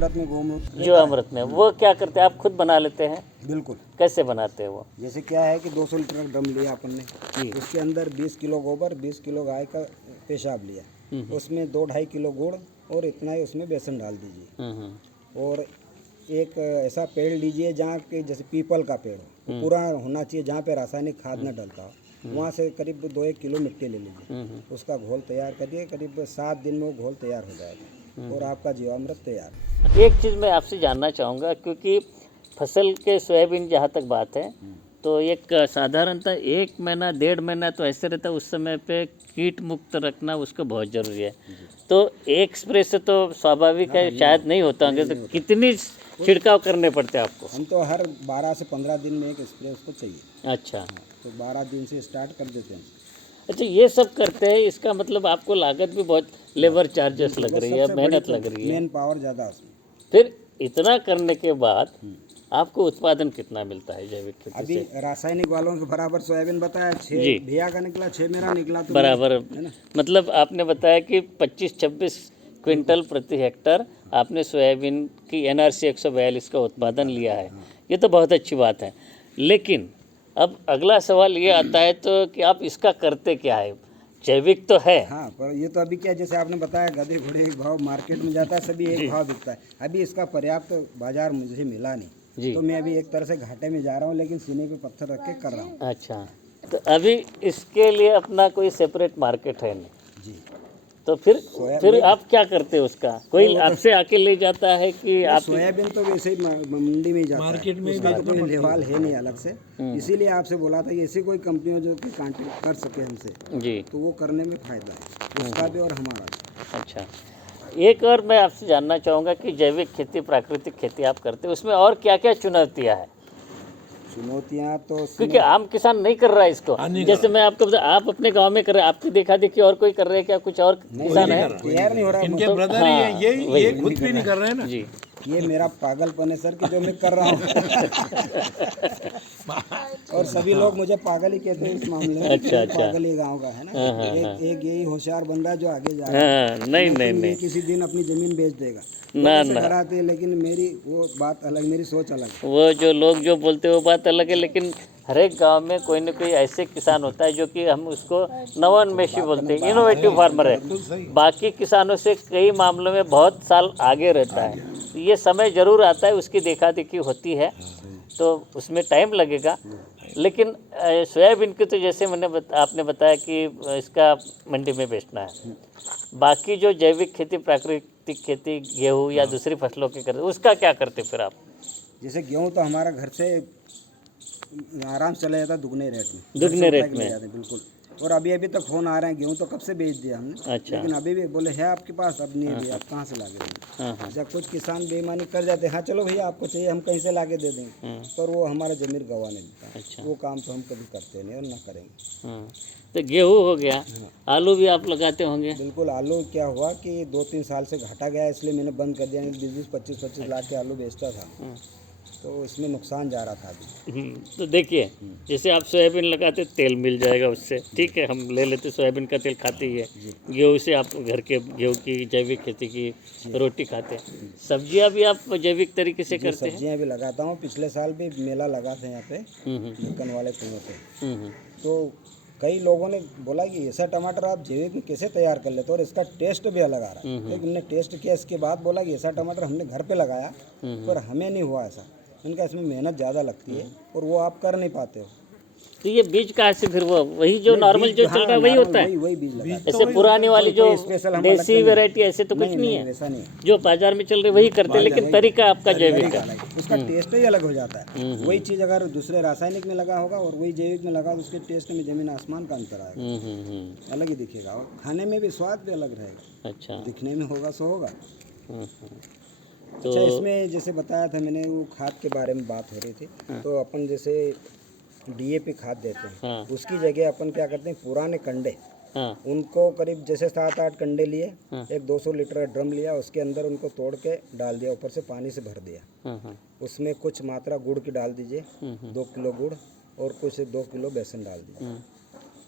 जीवामृत में गोमूत्र। जीवामृत में वो क्या करते हैं, आप खुद बना लेते हैं? बिल्कुल। कैसे बनाते हैं वो? जैसे क्या है कि 200 लीटर का ड्रम लिया अपन ने, उसके अंदर 20 किलो गोबर, 20 किलो गाय का पेशाब लिया, उसमें 2-2.5 किलो गुड़ और इतना ही उसमें बेसन डाल दीजिए। और एक ऐसा पेड़ लीजिए जहाँ के जैसे पीपल का पेड़ हो, पूरा होना चाहिए, जहाँ पे रासायनिक खाद न डलता हो। वहाँ से करीब 2-1 किलो मिट्टी ले लीजिए, उसका घोल तैयार करिए, करीब 7 दिन में वो घोल तैयार हो जाएगा और आपका जीवामृत तैयार। एक चीज़ मैं आपसे जानना चाहूँगा, क्योंकि फसल के सोयाबीन जहाँ तक बात है, तो एक साधारणतः 1 महीना 1.5 महीना तो ऐसे रहता है, उस समय पे कीट मुक्त रखना उसको बहुत ज़रूरी है। तो एक स्प्रे से तो स्वाभाविक है शायद नहीं होता होंगे, तो कितनी छिड़काव करने पड़ते हैं आपको? हम तो हर 12 से 15 दिन में एक स्प्रे उसको चाहिए। अच्छा, तो 12 दिन से स्टार्ट कर देते हैं। अच्छा, ये सब करते हैं, इसका मतलब आपको लागत भी बहुत, लेबर चार्जेस लग रही है, मेहनत लग रही है, मेन पावर ज़्यादा उसमें। फिर इतना करने के बाद आपको उत्पादन कितना मिलता है जैविक खेती अभी से? रासायनिक वालों के बराबर सोयाबीन बताया, 6 जी। भैया का निकला, 6 मेरा निकला, तो बराबर, है ना। मतलब आपने बताया कि 25-26 क्विंटल प्रति हेक्टर आपने सोयाबीन की NRC 142 का उत्पादन लिया है, ये तो बहुत अच्छी बात है। लेकिन अब अगला सवाल ये आता है तो कि आप इसका करते क्या है? जैविक तो है, हाँ, पर ये तो अभी क्या, जैसे आपने बताया गधे घोड़े एक भाव मार्केट में जाता है, सभी एक भाव बिकता है। अभी इसका पर्याप्त बाजार मुझे मिला नहीं, जी। तो मैं अभी एक तरह से घाटे में जा रहा हूँ, लेकिन सीने पे पत्थर रख के कर रहा हूँ। अच्छा, तो अभी इसके लिए अपना कोई सेपरेट मार्केट है नहीं? जी। तो फिर आप क्या करते हो उसका? कोई आपसे आके ले जाता है कि आप? सोयाबीन तो वैसे ही मंडी में ही जाता मार्केट में, उसका तो कोई लेवाल है नहीं अलग से। इसीलिए आपसे बोला था कि ऐसी कोई कंपनी हो जो कि कांटेक्ट कर सके हमसे, जी, तो वो करने में फ़ायदा है उसका भी और हमारा भी। अच्छा, एक और मैं आपसे जानना चाहूँगा कि जैविक खेती, प्राकृतिक खेती आप करते हो, उसमें और क्या क्या चुनौतियाँ हैं? चुनौतियाँ तो क्योंकि आम किसान नहीं कर रहा है इसको, जैसे मैं आपको बता, आप अपने गांव में कर रहे हैं, आपकी देखा देखी और कोई कर रहे हैं क्या? कुछ और किसान है? तैयार नहीं हो रहा। इनके ब्रदर ही है, ये खुद भी नहीं कर रहे हैं ना जी। ये मेरा पागलपन है सर कि जो मैं कर रहा हूँ। और सभी लोग मुझे पागल ही कहते हैं इस मामले में। अच्छा, अच्छा। पागल ही गांव का है ना। एक यही होशियार बंदा जो आगे जा रहा है। हाँ, नहीं नहीं ये नहीं, किसी दिन अपनी जमीन बेच देगा, ना लोग ऐसे ना, डराते हैं, लेकिन मेरी वो बात अलग, मेरी सोच अलग है। वो जो लोग जो बोलते हैं वो बात अलग है, लेकिन हर एक गांव में कोई न कोई ऐसे किसान होता है जो कि हम उसको नवोन्मेषी बोलते हैं, इनोवेटिव फार्मर है, बाकी किसानों से कई मामलों में बहुत साल आगे रहता है। ये समय ज़रूर आता है, उसकी देखा देखी होती है, तो उसमें टाइम लगेगा। लेकिन सोयाबीन की तो जैसे आपने बताया कि इसका मंडी में बेचना है, बाकी जो जैविक खेती, प्राकृतिक खेती, गेहूँ या दूसरी फसलों की करते, उसका क्या करते फिर आप? जैसे गेहूँ तो हमारा घर से आराम से चला जाता है दुगने रेट में, दुगने रेट ले में? जाते हैं, बिल्कुल। और अभी अभी तक फोन आ रहे हैं, गेहूँ तो कब से बेच दिया हमने, अच्छा। लेकिन अभी भी बोले है आपके पास, अब नहीं है भैया, आप कहाँ से लाके देंगे। हाँ हाँ, जब कुछ किसान बेईमानी कर जाते हैं, हाँ चलो भैया आपको चाहिए, हम कहीं से लाके दे देंगे, पर वो हमारा जमीन गंवाने देता है। अच्छा। वो काम तो हम कभी करते नहीं और ना करेंगे। हाँ, तो गेहूँ हो गया, आलू भी आप लगाते होंगे? बिल्कुल। आलू क्या हुआ कि 2-3 साल से घाटा गया, इसलिए मैंने बंद कर दिया। 20-25 लाख के आलू बेचता था, तो इसमें नुकसान जा रहा था अभी। तो देखिए, जैसे आप सोयाबीन लगाते, तेल मिल जाएगा उससे, ठीक है, हम ले लेते, सोयाबीन का तेल खाते ही है। गेहूँ से आप घर के गेहूँ की जैविक खेती की रोटी खाते हैं। सब्जियां भी आप जैविक तरीके से करते हैं? सब्जियां भी लगाता हूँ। पिछले साल भी मेला लगा था यहाँ पे ढक्कन वाले कुएं पे, तो कई लोगों ने बोला कि ऐसा टमाटर आप जैविक में कैसे तैयार कर लेते हो, और इसका टेस्ट भी अलग आ रहा है। लेकिन हमने टेस्ट किया, इसके बाद बोला कि ऐसा टमाटर हमने घर पे लगाया, पर हमें नहीं हुआ ऐसा। उनका इसमें मेहनत ज़्यादा लगती है और वो आप कर नहीं पाते हो। तो ये बीज कहाँ से फिर, वो वही जो नॉर्मल जो चल रहा है वही होता है? वही बीज लगा। ऐसे पुरानी वाली जो स्पेशल हम देसी वैरायटी ऐसे तो कुछ नहीं है, वैसा नहीं, जो बाजार में चल रही वही करते हैं, लेकिन तरीका आपका जैविक है। उसका टेस्ट ही अलग हो जाता है। वही चीज़ अगर दूसरे रासायनिक में लगा होगा और वही जैविक में लगा, तो उसके टेस्ट में जमीन आसमान का अंतर आएगा, अलग ही दिखेगा, और खाने में भी स्वाद भी अलग रहेगा। अच्छा, दिखने में होगा सो होगा। तो अच्छा, इसमें जैसे बताया था मैंने, वो खाद के बारे में बात हो रही थी, तो अपन जैसे DAP खाद देते हैं, हाँ उसकी जगह अपन क्या करते हैं, पुराने कंडे, हाँ, उनको करीब जैसे 7-8 कंडे लिए, एक 200 लीटर का ड्रम लिया, उसके अंदर उनको तोड़ के डाल दिया, ऊपर से पानी से भर दिया। हाँ, उसमें कुछ मात्रा गुड़ की डाल दीजिए, 2 किलो गुड़, और कुछ 2 किलो बेसन डाल दीजिए।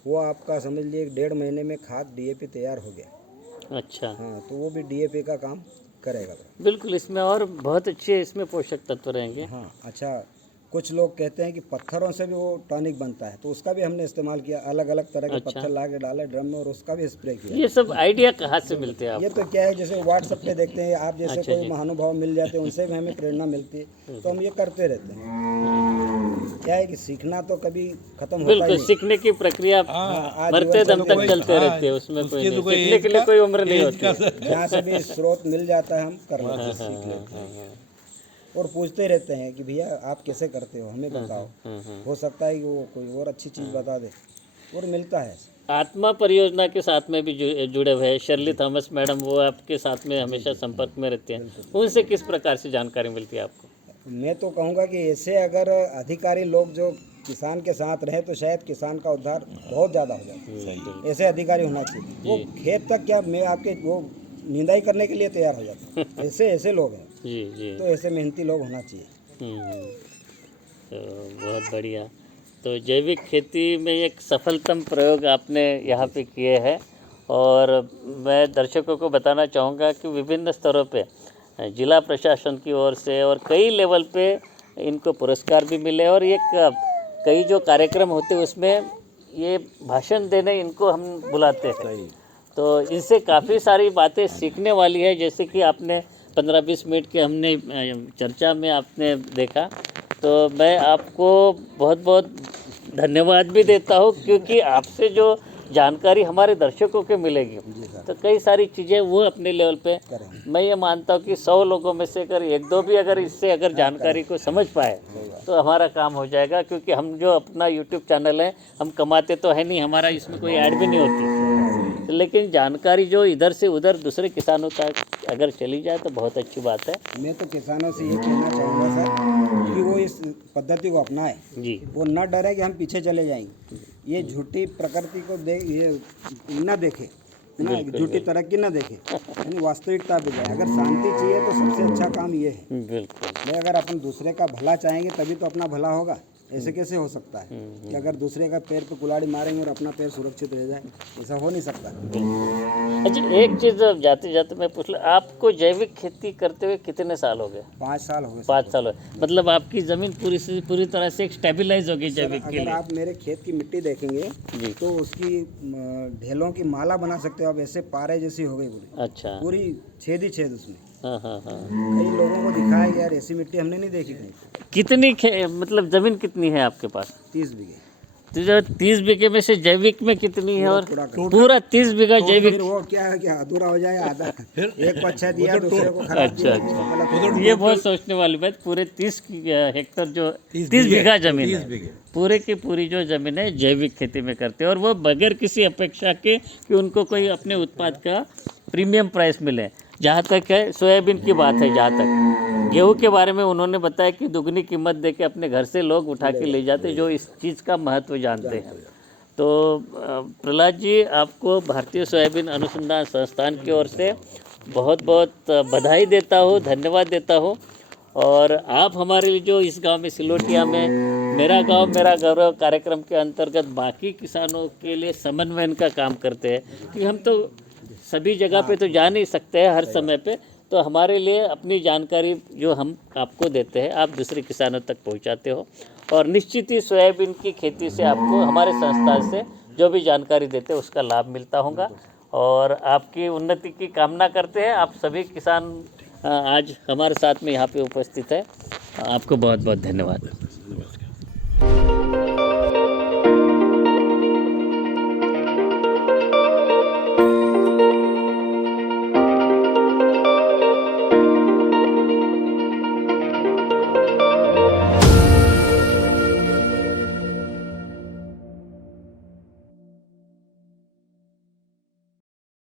वो आपका समझ लिए 1.5 महीने में खाद DAP तैयार हो गया। अच्छा, हाँ, तो वो भी DAP का काम करेगा। बिल्कुल, इसमें और बहुत अच्छे इसमें पोषक तत्व रहेंगे। हाँ अच्छा, कुछ लोग कहते हैं कि पत्थरों से भी वो टॉनिक बनता है, तो उसका भी हमने इस्तेमाल किया। अलग अलग तरह के पत्थर ला के डाले ड्रम में और उसका भी स्प्रे किया। ये सब आइडिया कहाँ से मिलते हैं ये आपको? तो क्या है, जैसे व्हाट्सएप पे देखते हैं आप जैसे कोई महानुभाव मिल जाते हैं, उनसे भी हमें प्रेरणा मिलती है, तो हम ये करते रहते हैं। क्या है कि सीखना तो कभी खत्म होता ही बिल्कुल, नहीं। सीखने की प्रक्रिया आज मरते जीवन दम तक चलते रहती है, उसमें कोई नहीं, सीखने के लिए कोई उम्र नहीं होती है। जहाँ से भी स्रोत मिल जाता है हम कर लेते हैं, सीख लेते हैं। और पूछते रहते हैं कि भैया आप कैसे करते हो, हमें बताओ। हो सकता है कि वो कोई और अच्छी चीज़ बता दे, और मिलता है। आत्मा परियोजना के साथ में भी जुड़े हुए हैं शर्ली थॉमस मैडम, वो आपके साथ में हमेशा संपर्क में रहते हैं। उनसे किस प्रकार से जानकारी मिलती है आपको? मैं तो कहूँगा कि ऐसे अगर अधिकारी लोग जो किसान के साथ रहे तो शायद किसान का उद्धार बहुत ज़्यादा हो जाता है। ऐसे अधिकारी होना चाहिए, वो खेत तक क्या मैं आपके वो निंदाई करने के लिए तैयार हो जाता है। ऐसे लोग हैं जी जी। तो ऐसे मेहनती लोग होना चाहिए। तो बहुत बढ़िया। तो जैविक खेती में एक सफलतम प्रयोग आपने यहाँ पे किए हैं, और मैं दर्शकों को बताना चाहूँगा कि विभिन्न स्तरों पे जिला प्रशासन की ओर से और कई लेवल पे इनको पुरस्कार भी मिले, और एक कई जो कार्यक्रम होते हैं उसमें ये भाषण देने इनको हम बुलाते हैं। तो इनसे काफ़ी सारी बातें सीखने वाली है, जैसे कि आपने 15-20 मिनट के हमने चर्चा में आपने देखा। तो मैं आपको बहुत बहुत धन्यवाद भी देता हूँ, क्योंकि आपसे जो जानकारी हमारे दर्शकों को मिलेगी तो कई सारी चीज़ें वो अपने लेवल पे, मैं ये मानता हूँ कि 100 लोगों में से अगर 1-2 भी अगर इससे अगर जानकारी को समझ पाए तो हमारा काम हो जाएगा। क्योंकि हम जो अपना YouTube चैनल है, हम कमाते तो है नहीं, हमारा इसमें कोई ऐड भी नहीं होती, लेकिन जानकारी जो इधर से उधर दूसरे किसानों तक अगर चली जाए तो बहुत अच्छी बात है। मैं तो किसानों से ये कहना चाहूँगा सर कि वो इस पद्धति को अपनाएं जी, वो न डरे कि हम पीछे चले जाएंगे। ये झूठी प्रकृति को ये न देखे ना, झूठी तरक्की न देखे, यानी वास्तविकता पे जाए। अगर शांति चाहिए तो सबसे अच्छा काम ये है। बिल्कुल। अगर अपन दूसरे का भला चाहेंगे तभी तो अपना भला होगा। ऐसे कैसे हो सकता है कि अगर दूसरे का पैर पे कुल्हाड़ी मारेंगे और अपना पैर सुरक्षित रह जाए? ऐसा हो नहीं सकता। अच्छा, एक चीज़ जाते जाते मैं पूछ लूँ, आपको जैविक खेती करते हुए कितने साल हो गए? 5 साल हो गए। 5 साल हो गए। मतलब आपकी ज़मीन पूरी तरह से स्टेबलाइज हो गई जैविक के अगर लिए? आप मेरे खेत की मिट्टी देखेंगे जी। तो उसकी ढेलों की माला बना सकते हो आप, ऐसे पारे जैसी हो गई पूरी। अच्छा। पूरी छेद ही छेद उसमें। हाँ हाँ हाँ। कई लोगों को दिखाया कि यार ऐसी मिट्टी हमने नहीं देखी कहीं। कितनी मतलब ज़मीन कितनी है आपके पास? 30 बीघे। तो जो 30 बीघे में से जैविक में कितनी है? और पूरा पूरा 30 बीघा जैविक? फिर वो क्या है कि अधूरा हो जाए आधा। एक को अच्छा दिया दूसरे को खराब अच्छा दिया। अच्छा, ये बहुत सोचने वाली बात। पूरे 30 हेक्टर जो 30 बीघा जमीन है, पूरे की पूरी जो ज़मीन है जैविक खेती में करते हैं, और वो बगैर किसी अपेक्षा के कि उनको कोई अपने उत्पाद का प्रीमियम प्राइस मिले। जहाँ तक है सोयाबीन की बात है, जहाँ तक गेहूं के बारे में उन्होंने बताया कि दुगनी कीमत दे के अपने घर से लोग उठा के ले जाते जो इस चीज़ का महत्व जानते हैं। तो प्रहलाद जी, आपको भारतीय सोयाबीन अनुसंधान संस्थान की ओर से बहुत बहुत बधाई देता हूँ, धन्यवाद देता हूँ। और आप हमारे लिए जो इस गांव में सिलोटिया में मेरा गांव मेरा गौरव कार्यक्रम के अंतर्गत बाकी किसानों के लिए समन्वयन का काम करते हैं, कि हम तो सभी जगह पे तो जा नहीं सकते हैं हर समय पे, तो हमारे लिए अपनी जानकारी जो हम आपको देते हैं आप दूसरे किसानों तक पहुंचाते हो, और निश्चित ही सोयाबीन की खेती से आपको हमारे संस्थान से जो भी जानकारी देते हैं उसका लाभ मिलता होगा, और आपकी उन्नति की कामना करते हैं। आप सभी किसान आज हमारे साथ में यहाँ पे उपस्थित है, आपको बहुत बहुत धन्यवाद।